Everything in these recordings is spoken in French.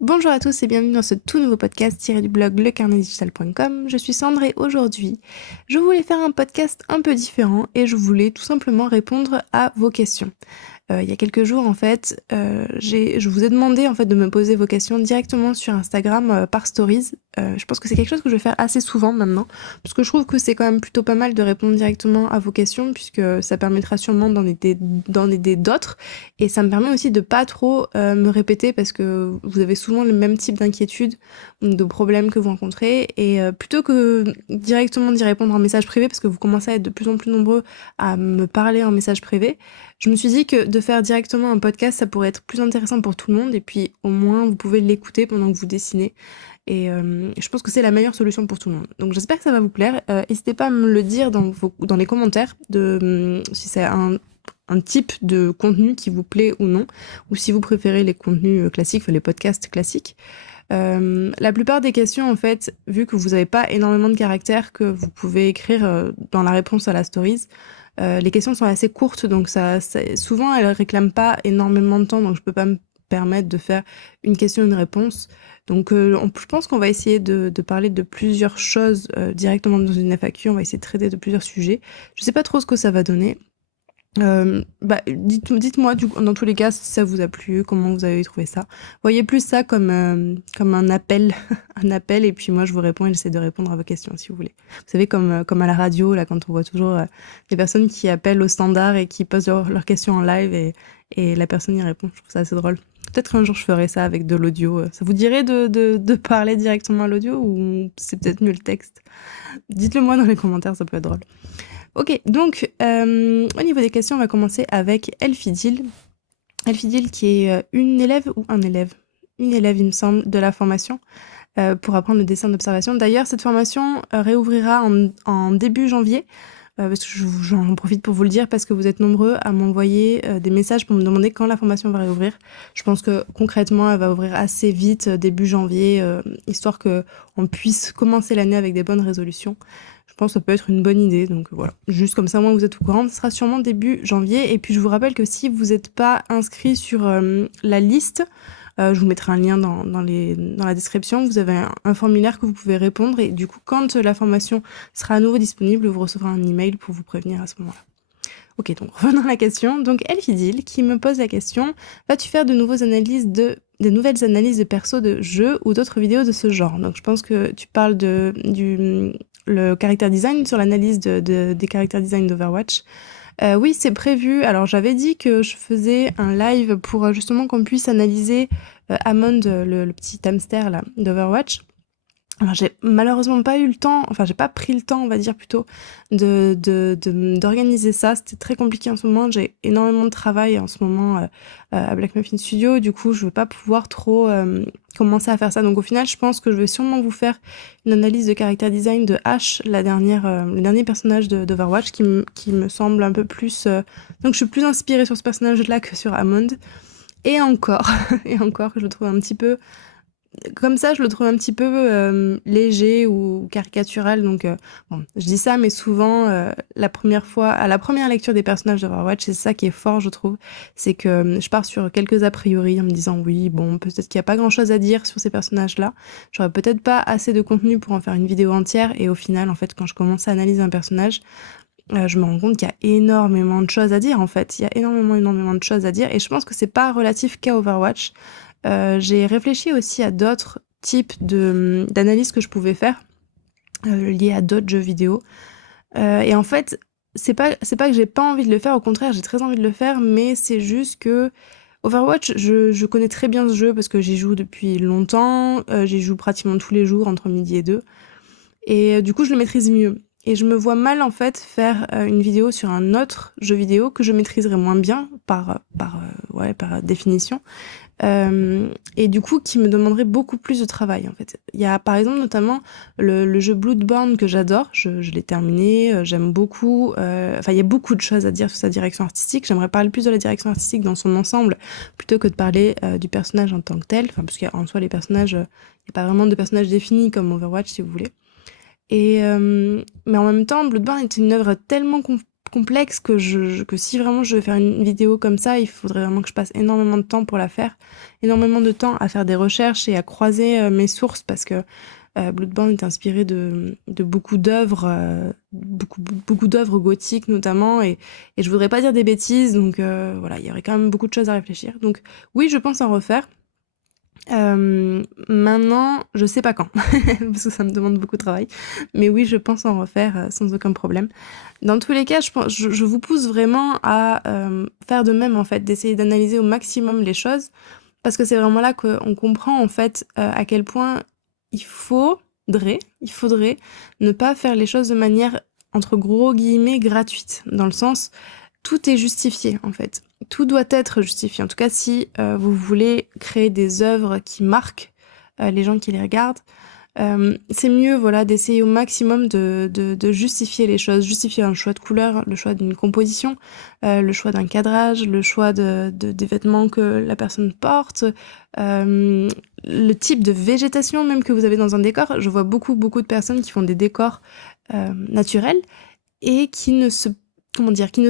Bonjour à tous et bienvenue dans ce tout nouveau podcast tiré du blog lecarnetdigital.com. Je suis Sandre et aujourd'hui, je voulais faire un podcast un peu différent et je voulais tout simplement répondre à vos questions. Il y a quelques jours, en fait, je vous ai demandé en fait de me poser vos questions directement sur Instagram par stories. Je pense que c'est quelque chose que je vais faire assez souvent maintenant, parce que je trouve que c'est quand même plutôt pas mal de répondre directement à vos questions, puisque ça permettra sûrement d'en aider d'autres, et ça me permet aussi de pas trop me répéter, parce que vous avez souvent le même type d'inquiétude, de problèmes que vous rencontrez, et plutôt que directement d'y répondre en message privé, parce que vous commencez à être de plus en plus nombreux à me parler en message privé, je me suis dit que de faire directement un podcast, ça pourrait être plus intéressant pour tout le monde et puis au moins vous pouvez l'écouter pendant que vous dessinez. Et je pense que c'est la meilleure solution pour tout le monde. Donc j'espère que ça va vous plaire. N'hésitez pas à me le dire dans les commentaires si c'est un type de contenu qui vous plaît ou non, ou si vous préférez les contenus classiques, enfin les podcasts classiques. La plupart des questions, en fait, vu que vous n'avez pas énormément de caractères que vous pouvez écrire dans la réponse à la stories, les questions sont assez courtes, donc souvent elles réclament pas énormément de temps, donc je peux pas me permettre de faire une question, une réponse. Donc je pense qu'on va essayer de parler de plusieurs choses directement dans une FAQ, on va essayer de traiter de plusieurs sujets. Je sais pas trop ce que ça va donner. Dites-moi dans tous les cas si ça vous a plu, comment vous avez trouvé ça. Voyez plus ça comme un appel, un appel, et puis moi je vous réponds et j'essaie de répondre à vos questions si vous voulez. Vous savez, comme à la radio, là, quand on voit toujours des personnes qui appellent au standard et qui posent leurs questions en live et la personne y répond. Je trouve ça assez drôle. Peut-être qu'un jour je ferai ça avec de l'audio. Ça vous dirait de parler directement à l'audio ou c'est peut-être mieux le texte? Dites-le moi dans les commentaires, ça peut être drôle. Ok, donc au niveau des questions, on va commencer avec Elfidil. Elfidil qui est une élève ou un élève? Une élève, il me semble, de la formation pour apprendre le dessin d'observation. D'ailleurs, cette formation réouvrira en début janvier. Parce que j'en profite pour vous le dire, parce que vous êtes nombreux à m'envoyer des messages pour me demander quand la formation va réouvrir. Je pense que concrètement, elle va ouvrir assez vite, début janvier, histoire qu'on puisse commencer l'année avec des bonnes résolutions. Je pense que ça peut être une bonne idée, donc voilà. Juste comme ça, moi, vous êtes au courant, ce sera sûrement début janvier. Et puis, je vous rappelle que si vous n'êtes pas inscrit sur la liste, je vous mettrai un lien dans la description. Vous avez un formulaire que vous pouvez répondre et du coup, quand la formation sera à nouveau disponible, vous recevrez un email pour vous prévenir à ce moment-là. Ok, donc revenons à la question. Donc Elfidil qui me pose la question, vas-tu faire des nouvelles analyses de perso de jeux ou d'autres vidéos de ce genre? Donc je pense que tu parles le character design, sur l'analyse des character design d'Overwatch. Oui, c'est prévu. Alors j'avais dit que je faisais un live pour justement qu'on puisse analyser Hammond, le petit hamster là d'Overwatch. Alors j'ai malheureusement pas eu le temps, enfin j'ai pas pris le temps, on va dire plutôt, d'organiser ça. C'était très compliqué en ce moment. J'ai énormément de travail en ce moment à Black Muffin Studio. Du coup, je vais pas pouvoir trop commencer à faire ça. Donc au final, je pense que je vais sûrement vous faire une analyse de character design de Ashe, le dernier personnage d'Overwatch qui me semble un peu plus. Donc je suis plus inspirée sur ce personnage-là que sur Hammond. Et encore, et encore, je le trouve un petit peu comme ça, je le trouve un petit peu léger ou caricatural. Donc, bon, je dis ça, mais souvent, à la première lecture des personnages d'Overwatch, c'est ça qui est fort, je trouve. C'est que je pars sur quelques a priori en me disant, oui, bon, peut-être qu'il n'y a pas grand-chose à dire sur ces personnages-là. J'aurais peut-être pas assez de contenu pour en faire une vidéo entière. Et au final, en fait, quand je commence à analyser un personnage, je me rends compte qu'il y a énormément de choses à dire, en fait. Il y a énormément de choses à dire. Et je pense que c'est pas relatif qu'à Overwatch. J'ai réfléchi aussi à d'autres types d'analyses que je pouvais faire liées à d'autres jeux vidéo. Et en fait, c'est pas que j'ai pas envie de le faire, au contraire, j'ai très envie de le faire, mais c'est juste que Overwatch, je connais très bien ce jeu parce que j'y joue depuis longtemps, j'y joue pratiquement tous les jours entre midi et deux. Et du coup, je le maîtrise mieux. Et je me vois mal, en fait, faire une vidéo sur un autre jeu vidéo que je maîtriserais moins bien par définition. Et du coup, qui me demanderait beaucoup plus de travail, en fait. Il y a, par exemple, notamment le jeu Bloodborne que j'adore. Je l'ai terminé, j'aime beaucoup. Enfin, il y a beaucoup de choses à dire sur sa direction artistique. J'aimerais parler plus de la direction artistique dans son ensemble, plutôt que de parler du personnage en tant que tel. Enfin, parce qu'en soi, les personnages, il n'y a pas vraiment de personnages définis comme Overwatch, si vous voulez. Mais en même temps, Bloodborne est une œuvre tellement complexe que si vraiment je veux faire une vidéo comme ça, il faudrait vraiment que je passe énormément de temps pour la faire, énormément de temps à faire des recherches et à croiser mes sources parce que Bloodborne est inspiré de beaucoup d'œuvres, beaucoup d'œuvres gothiques notamment, et je voudrais pas dire des bêtises, donc voilà, il y aurait quand même beaucoup de choses à réfléchir. Donc oui, je pense en refaire. Maintenant, je sais pas quand, parce que ça me demande beaucoup de travail. Mais oui, je pense en refaire sans aucun problème. Dans tous les cas, je vous pousse vraiment à faire de même, en fait, d'essayer d'analyser au maximum les choses, parce que c'est vraiment là qu'on comprend, en fait, à quel point il faudrait ne pas faire les choses de manière, entre gros guillemets, gratuite, dans le sens tout est justifié en fait. Tout doit être justifié. En tout cas, si vous voulez créer des œuvres qui marquent les gens qui les regardent, c'est mieux voilà, d'essayer au maximum de justifier les choses, justifier un choix de couleur, le choix d'une composition, le choix d'un cadrage, le choix des vêtements que la personne porte, le type de végétation même que vous avez dans un décor. Je vois beaucoup de personnes qui font des décors naturels et qui ne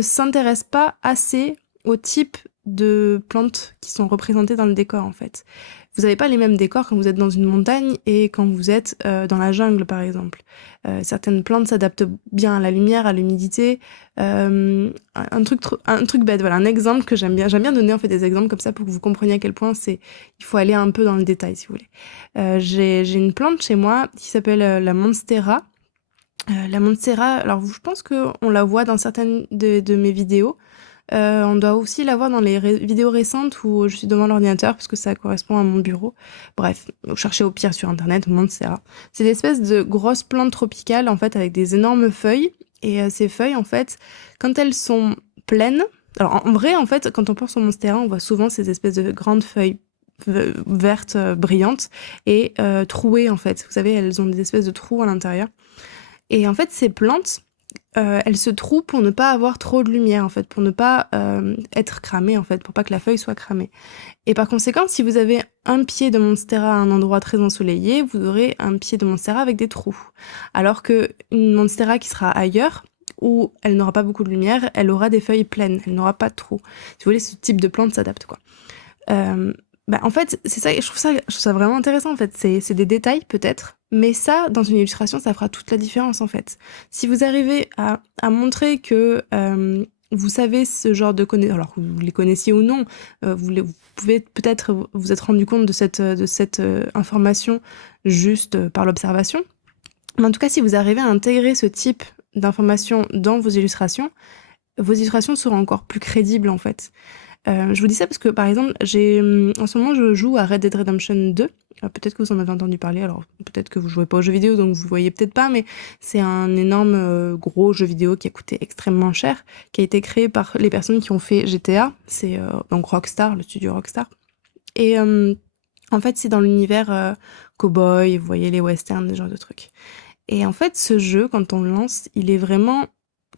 s'intéressent pas assez au type de plantes qui sont représentées dans le décor, en fait. Vous n'avez pas les mêmes décors quand vous êtes dans une montagne et quand vous êtes dans la jungle, par exemple. Certaines plantes s'adaptent bien à la lumière, à l'humidité. Un truc bête, voilà, un exemple que j'aime bien. J'aime bien donner en fait des exemples comme ça pour que vous compreniez à quel point il faut aller un peu dans le détail, si vous voulez. J'ai une plante chez moi qui s'appelle la Monstera. La Monstera, alors je pense qu'on la voit dans certaines de mes vidéos. On doit aussi la voir dans les vidéos récentes où je suis devant l'ordinateur parce que ça correspond à mon bureau. Bref, cherchez au pire sur internet, Monstera. C'est des espèces de grosses plantes tropicales en fait avec des énormes feuilles. Et ces feuilles en fait, quand elles sont pleines, alors en vrai en fait, quand on pense au Monstera, on voit souvent ces espèces de grandes feuilles vertes brillantes et trouées en fait. Vous savez, elles ont des espèces de trous à l'intérieur. Et en fait, ces plantes, elles se trouent pour ne pas avoir trop de lumière, en fait, pour ne pas être cramées, en fait, pour pas que la feuille soit cramée. Et par conséquent, si vous avez un pied de Monstera à un endroit très ensoleillé, vous aurez un pied de Monstera avec des trous. Alors que une Monstera qui sera ailleurs, où elle n'aura pas beaucoup de lumière, elle aura des feuilles pleines, elle n'aura pas de trous. Si vous voulez, ce type de plante s'adapte, quoi. En fait, c'est ça, je trouve ça vraiment intéressant, en fait. C'est des détails, peut-être, mais ça, dans une illustration, ça fera toute la différence, en fait. Si vous arrivez à montrer que vous savez ce genre de connaissances, alors que vous les connaissiez ou non, vous pouvez peut-être vous être rendu compte de cette information juste par l'observation. Mais en tout cas, si vous arrivez à intégrer ce type d'information dans vos illustrations seront encore plus crédibles, en fait. Je vous dis ça parce que, par exemple, en ce moment, je joue à Red Dead Redemption 2. Peut-être que vous en avez entendu parler, alors peut-être que vous jouez pas aux jeux vidéo, donc vous voyez peut-être pas, mais c'est un énorme gros jeu vidéo qui a coûté extrêmement cher, qui a été créé par les personnes qui ont fait GTA, c'est donc Rockstar, le studio Rockstar. Et en fait, c'est dans l'univers cowboy, vous voyez les westerns, ce genre de trucs. Et en fait, ce jeu, quand on le lance, il est vraiment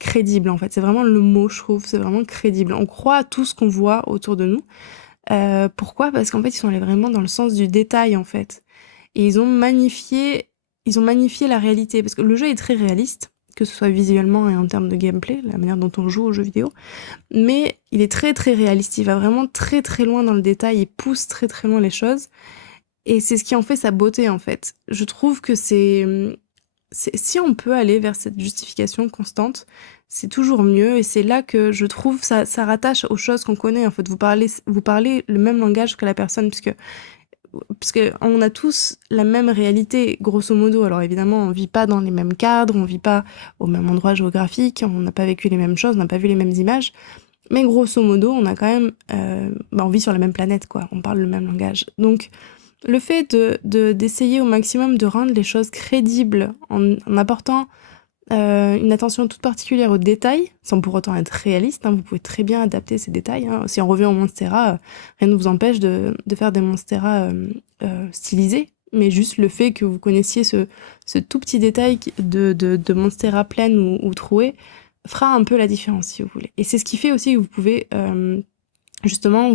crédible, en fait. C'est vraiment le mot, je trouve. C'est vraiment crédible. On croit à tout ce qu'on voit autour de nous. Pourquoi ? Parce qu'en fait, ils sont allés vraiment dans le sens du détail, en fait. Et ils ont magnifié la réalité. Parce que le jeu est très réaliste, que ce soit visuellement et en termes de gameplay, la manière dont on joue aux jeux vidéo. Mais il est très, très réaliste. Il va vraiment très, très loin dans le détail. Il pousse très, très loin les choses. Et c'est ce qui en fait sa beauté, en fait. Je trouve que si on peut aller vers cette justification constante, c'est toujours mieux. Et c'est là que je trouve ça rattache aux choses qu'on connaît. En fait, vous parlez le même langage que la personne, puisque on a tous la même réalité, grosso modo. Alors évidemment, on vit pas dans les mêmes cadres, on vit pas au même endroit géographique, on n'a pas vécu les mêmes choses, on n'a pas vu les mêmes images. Mais grosso modo, on a quand même, on vit sur la même planète, quoi. On parle le même langage. Donc, le fait d'essayer au maximum de rendre les choses crédibles en apportant une attention toute particulière aux détails, sans pour autant être réaliste, hein, vous pouvez très bien adapter ces détails. Hein. Si on revient au Monstera, rien ne vous empêche de faire des Monstera stylisés, mais juste le fait que vous connaissiez ce tout petit détail de Monstera pleine ou trouée fera un peu la différence, si vous voulez. Et c'est ce qui fait aussi que vous pouvez justement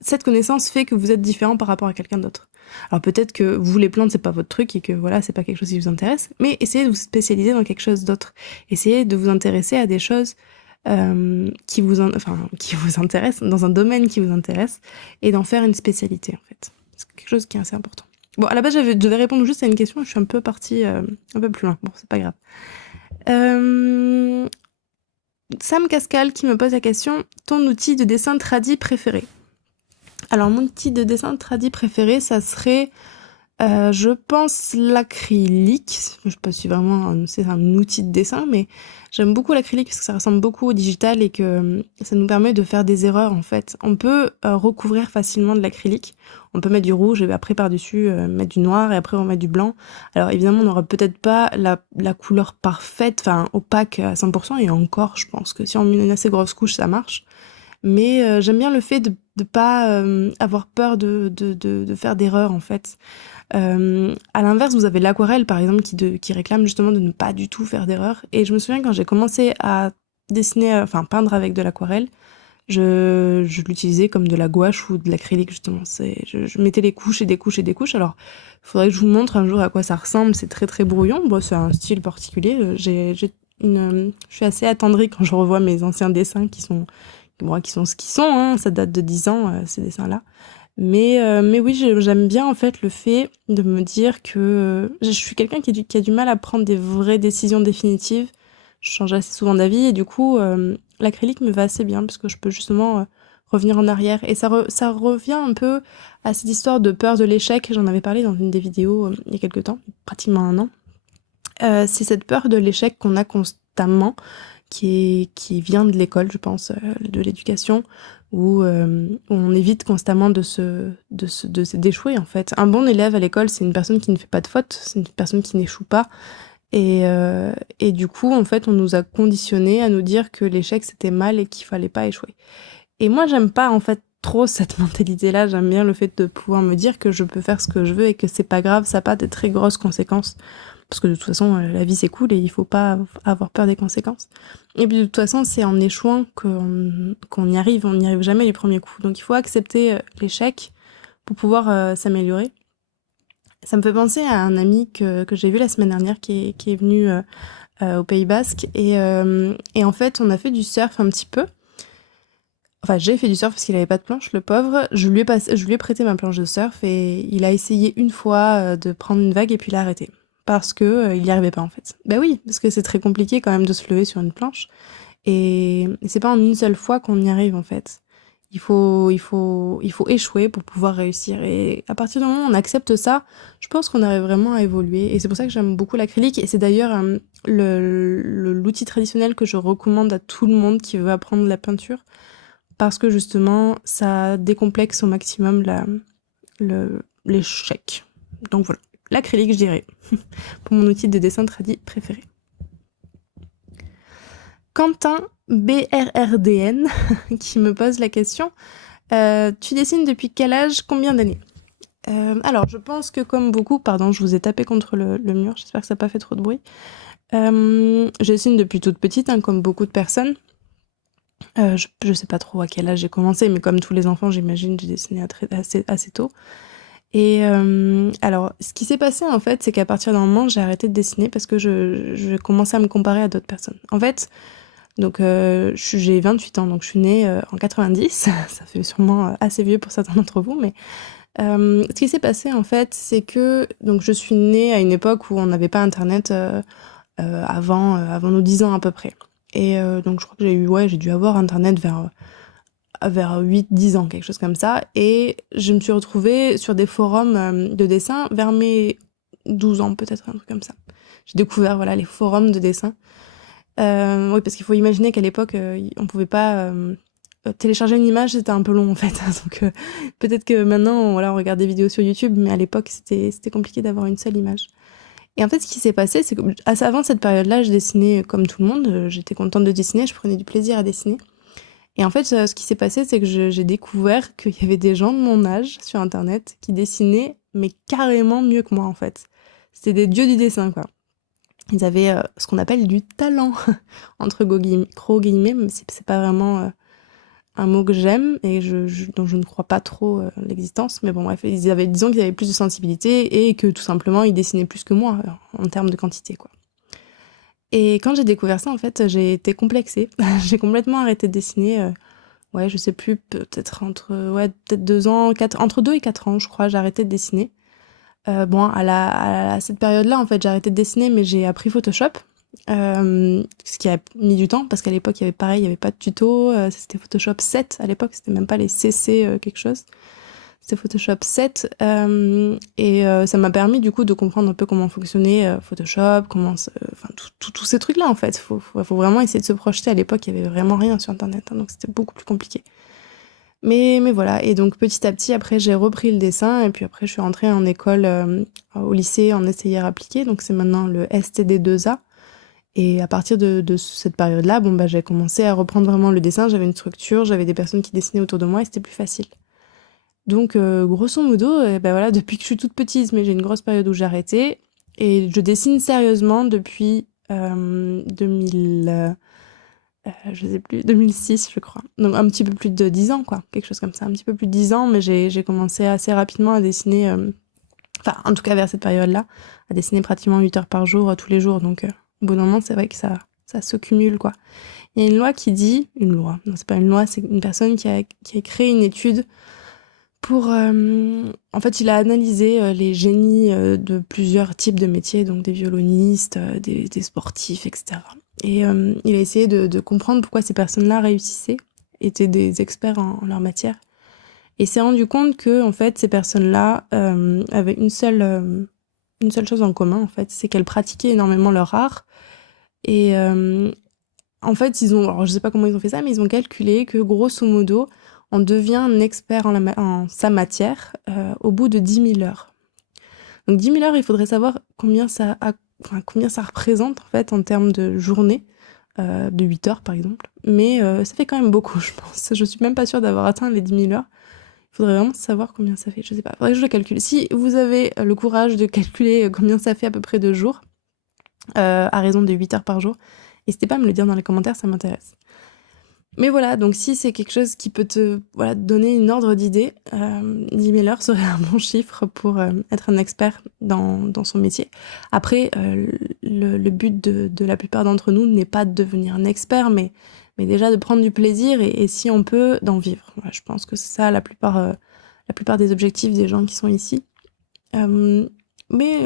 cette connaissance fait que vous êtes différent par rapport à quelqu'un d'autre. Alors peut-être que vous, les plantes, c'est pas votre truc et que voilà, c'est pas quelque chose qui vous intéresse, mais essayez de vous spécialiser dans quelque chose d'autre. Essayez de vous intéresser à des choses qui vous intéressent, dans un domaine qui vous intéresse, et d'en faire une spécialité, en fait. C'est quelque chose qui est assez important. Bon, à la base, je devais répondre juste à une question, je suis un peu partie un peu plus loin. Bon, c'est pas grave. Sam Cascal qui me pose la question, ton outil de dessin tradi préféré? Alors, mon outil de dessin tradi préféré, ça serait, je pense, l'acrylique. Je sais pas si vraiment c'est un outil de dessin, mais j'aime beaucoup l'acrylique parce que ça ressemble beaucoup au digital et que ça nous permet de faire des erreurs, en fait. On peut recouvrir facilement de l'acrylique. On peut mettre du rouge et après par-dessus mettre du noir et après on met du blanc. Alors évidemment, on n'aura peut-être pas la couleur parfaite, enfin opaque à 100%, et encore, je pense que si on met une assez grosse couche, ça marche. Mais j'aime bien le fait de pas avoir peur de faire d'erreurs, en fait. À l'inverse, vous avez l'aquarelle, par exemple, qui réclame justement de ne pas du tout faire d'erreurs. Et je me souviens quand j'ai commencé à dessiner, enfin peindre avec de l'aquarelle, je l'utilisais comme de la gouache ou de l'acrylique, justement. Je mettais les couches et des couches et des couches. Alors, il faudrait que je vous montre un jour à quoi ça ressemble. C'est très très brouillon. Bon, c'est un style particulier. Je suis assez attendrie quand je revois mes anciens dessins qui sont ce qu'ils sont, hein. Ça date de 10 ans, ces dessins-là. Mais oui, j'aime bien en fait le fait de me dire que je suis quelqu'un qui a du mal à prendre des vraies décisions définitives. Je change assez souvent d'avis et du coup, l'acrylique me va assez bien parce que je peux justement revenir en arrière. Et ça revient un peu à cette histoire de peur de l'échec. J'en avais parlé dans une des vidéos il y a quelques temps, pratiquement un an. C'est cette peur de l'échec qu'on a constamment qui vient de l'école, je pense, de l'éducation, où on évite constamment d'échouer, en fait. Un bon élève à l'école, c'est une personne qui ne fait pas de fautes, c'est une personne qui n'échoue pas. Et du coup, en fait, on nous a conditionnés à nous dire que l'échec, c'était mal et qu'il fallait pas échouer. Et moi, j'aime pas, en fait, trop cette mentalité-là. J'aime bien le fait de pouvoir me dire que je peux faire ce que je veux et que c'est pas grave, ça n'a pas de très grosses conséquences. Parce que de toute façon, la vie c'est cool et il faut pas avoir peur des conséquences. Et puis de toute façon, c'est en échouant qu'on y arrive. On n'y arrive jamais du premier coup. Donc il faut accepter l'échec pour pouvoir s'améliorer. Ça me fait penser à un ami que j'ai vu la semaine dernière qui est venu au Pays Basque. Et en fait, on a fait du surf un petit peu. Enfin, j'ai fait du surf parce qu'il avait pas de planche, le pauvre. Je lui ai prêté ma planche de surf et il a essayé une fois de prendre une vague et puis il a arrêté. Parce que il y arrivait pas, en fait. Ben oui, parce que c'est très compliqué quand même de se lever sur une planche. Et c'est pas en une seule fois qu'on y arrive, en fait. Il faut échouer pour pouvoir réussir. Et à partir du moment où on accepte ça, je pense qu'on arrive vraiment à évoluer. Et c'est pour ça que j'aime beaucoup l'acrylique. Et c'est d'ailleurs l'outil traditionnel que je recommande à tout le monde qui veut apprendre la peinture. Parce que justement, ça décomplexe au maximum l'échec. Donc voilà, l'acrylique, je dirais, pour mon outil de dessin tradi préféré. Quentin BRRDN qui me pose la question, tu dessines depuis quel âge, combien d'années? Alors, je pense que comme beaucoup, pardon, je vous ai tapé contre le mur, j'espère que ça n'a pas fait trop de bruit. Je dessine depuis toute petite, hein, comme beaucoup de personnes. Je sais pas trop à quel âge j'ai commencé, mais comme tous les enfants, j'imagine, j'ai dessiné assez tôt. Et alors, ce qui s'est passé, en fait, c'est qu'à partir d'un moment, j'ai arrêté de dessiner parce que je commençais à me comparer à d'autres personnes. En fait, donc j'ai 28 ans, donc je suis née en 90, ça fait sûrement assez vieux pour certains d'entre vous, mais ce qui s'est passé, en fait, c'est que donc je suis née à une époque où on n'avait pas Internet avant nos 10 ans à peu près. Et donc je crois que j'ai dû avoir Internet vers 8-10 ans, quelque chose comme ça. Et je me suis retrouvée sur des forums de dessin vers mes 12 ans, peut-être, un truc comme ça. J'ai découvert, voilà, les forums de dessin. Oui, parce qu'il faut imaginer qu'à l'époque, on pouvait pas télécharger une image, c'était un peu long, en fait. Donc peut-être que maintenant, voilà, on regarde des vidéos sur YouTube, mais à l'époque, c'était compliqué d'avoir une seule image. Et en fait, ce qui s'est passé, c'est que avant cette période-là, je dessinais comme tout le monde. J'étais contente de dessiner, je prenais du plaisir à dessiner. Et en fait, ce qui s'est passé, c'est que j'ai découvert qu'il y avait des gens de mon âge sur Internet qui dessinaient, mais carrément mieux que moi, en fait. C'était des dieux du dessin, quoi. Ils avaient ce qu'on appelle du talent, entre gros guillemets, mais c'est pas vraiment un mot que j'aime et dont je ne crois pas trop l'existence. Mais bon, bref, disons qu'ils avaient plus de sensibilité et que tout simplement, ils dessinaient plus que moi en termes de quantité, quoi. Et quand j'ai découvert ça, en fait, j'ai été complexée. J'ai complètement arrêté de dessiner. Ouais, je sais plus, peut-être peut-être 2 ans, entre 2 et 4 ans, je crois, j'ai arrêté de dessiner. Bon, à cette période-là, en fait, j'ai arrêté de dessiner, mais j'ai appris Photoshop. Ce qui a mis du temps, parce qu'à l'époque, il y avait pas de tuto. C'était Photoshop 7 à l'époque, c'était même pas les CC quelque chose. C'était Photoshop 7. Ça m'a permis, du coup, de comprendre un peu comment fonctionnait Photoshop, enfin, tous ces trucs-là, en fait. Faut vraiment essayer de se projeter. À l'époque, il y avait vraiment rien sur Internet, hein, donc c'était beaucoup plus compliqué. Mais voilà, et donc petit à petit, après, j'ai repris le dessin, et puis après, je suis rentrée en école, au lycée, en essai-art appliqué, donc c'est maintenant le STD2A. Et à partir de cette période-là, j'ai commencé à reprendre vraiment le dessin, j'avais une structure, j'avais des personnes qui dessinaient autour de moi, et c'était plus facile. Donc, grosso modo, voilà, depuis que je suis toute petite, mais j'ai une grosse période où j'ai arrêté, et je dessine sérieusement depuis 2000... je sais plus, 2006, je crois. Donc un petit peu plus de 10 ans, quoi. Quelque chose comme ça. Un petit peu plus de 10 ans, mais j'ai commencé assez rapidement à dessiner, enfin, en tout cas vers cette période-là, à dessiner pratiquement 8 heures par jour, tous les jours. Donc, au bout d'un moment, c'est vrai que ça se cumule, quoi. Il y a une loi qui dit... Une loi. Non, c'est pas une loi, c'est une personne qui a créé une étude pour... en fait, il a analysé les génies de plusieurs types de métiers, donc des violonistes, des sportifs, etc. Et il a essayé de comprendre pourquoi ces personnes-là réussissaient, étaient des experts en leur matière. Et s'est rendu compte que, en fait, ces personnes-là avaient une seule chose en commun, en fait, c'est qu'elles pratiquaient énormément leur art. Et en fait, alors je sais pas comment ils ont fait ça, mais ils ont calculé que, grosso modo, on devient un expert en sa matière au bout de 10 000 heures. Donc 10 000 heures, il faudrait savoir combien ça représente, en fait, en termes de journée, de 8 heures, par exemple. Mais ça fait quand même beaucoup, je pense. Je suis même pas sûre d'avoir atteint les 10 000 heures. Il faudrait vraiment savoir combien ça fait, je sais pas. Faudrait que je le calcule. Si vous avez le courage de calculer combien ça fait à peu près de jours, à raison de 8 heures par jour, n'hésitez pas à me le dire dans les commentaires, ça m'intéresse. Mais voilà, donc si c'est quelque chose qui peut te donner une ordre d'idée, 10 000 heures serait un bon chiffre pour être un expert dans son métier. Après, le but de la plupart d'entre nous n'est pas de devenir un expert, mais déjà de prendre du plaisir et si on peut, d'en vivre. Voilà, je pense que c'est ça la plupart des objectifs des gens qui sont ici. Mais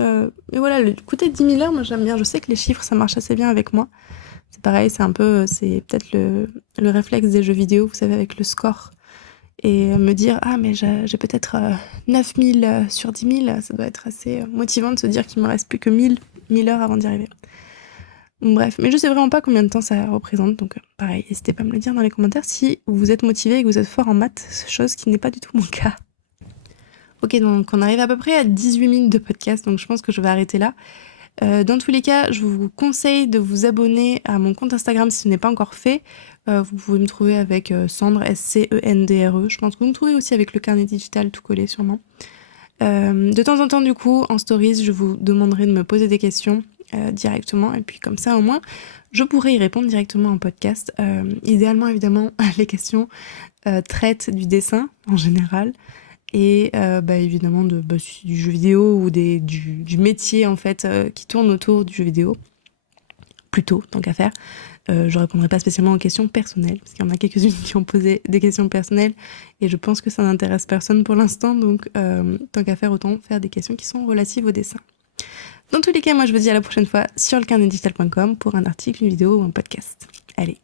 voilà, le côté 10 000 heures, moi j'aime bien. Je sais que les chiffres, ça marche assez bien avec moi. C'est pareil, c'est peut-être le réflexe des jeux vidéo, vous savez, avec le score. Et me dire, ah, mais j'ai peut-être 9000 sur 10 000, ça doit être assez motivant de se dire qu'il me reste plus que 1000 heures avant d'y arriver. Bref, mais je sais vraiment pas combien de temps ça représente, donc pareil, n'hésitez pas à me le dire dans les commentaires si vous êtes motivé et que vous êtes fort en maths, chose qui n'est pas du tout mon cas. Ok, donc on arrive à peu près à 18 minutes de podcast, donc je pense que je vais arrêter là. Dans tous les cas, je vous conseille de vous abonner à mon compte Instagram si ce n'est pas encore fait. Vous pouvez me trouver avec Cendre, SCENDRE. Je pense que vous me trouvez aussi avec le carnet digital tout collé sûrement. De temps en temps, du coup, en stories, je vous demanderai de me poser des questions directement. Et puis comme ça, au moins, je pourrai y répondre directement en podcast. Idéalement, évidemment, les questions traitent du dessin en général. Et évidemment du jeu vidéo ou du métier en fait qui tourne autour du jeu vidéo, plutôt tant qu'à faire. Je répondrai pas spécialement aux questions personnelles parce qu'il y en a quelques-unes qui ont posé des questions personnelles et je pense que ça n'intéresse personne pour l'instant, donc tant qu'à faire, autant faire des questions qui sont relatives au dessin. Dans tous les cas, moi je vous dis à la prochaine fois sur lecarnetdigital.com pour un article, une vidéo ou un podcast. Allez,